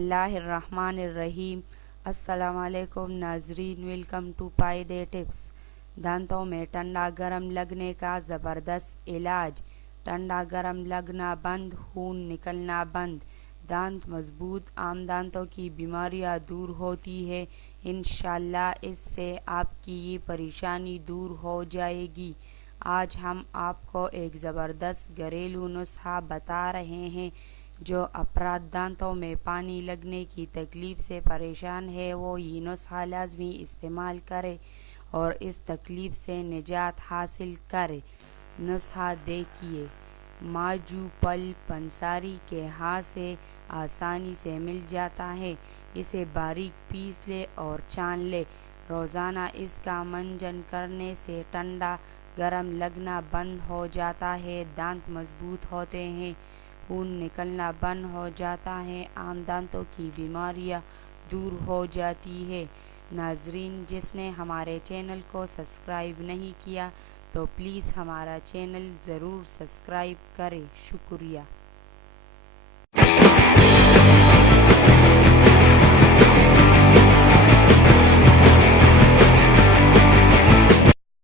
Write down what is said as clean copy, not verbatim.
اللہ الرحمن الرحیم۔ السلام علیکم ناظرین، welcome to pie day tips. دانتوں میں ٹھنڈا گرم لگنے کا زبردست علاج۔ ٹھنڈا گرم لگنا بند، خون نکلنا بند، دانت مضبوط، عام دانتوں کی بیماریاں دور ہوتی ہے۔ انشاءاللہ اس سے آپ کی یہ پریشانی دور ہو جائے گی۔ آج ہم آپ کو ایک زبردست گھریلو نسخہ بتا رہے ہیں۔ جو افراد دانتوں میں پانی لگنے کی تکلیف سے پریشان ہے وہ یہ نسخہ لازمی استعمال کرے اور اس تکلیف سے نجات حاصل کرے۔ نسخہ دیکھیے، ماجو پل پنساری کے ہاتھ سے آسانی سے مل جاتا ہے۔ اسے باریک پیس لے اور چھان لے۔ روزانہ اس کا منجن کرنے سے ٹھنڈا گرم لگنا بند ہو جاتا ہے، دانت مضبوط ہوتے ہیں، خون نکلنا بند ہو جاتا ہے، عام دانتوں کی بیماریاں دور ہو جاتی ہے۔ ناظرین، جس نے ہمارے چینل کو سبسکرائب نہیں کیا تو پلیز ہمارا چینل ضرور سبسکرائب کریں۔ شکریہ۔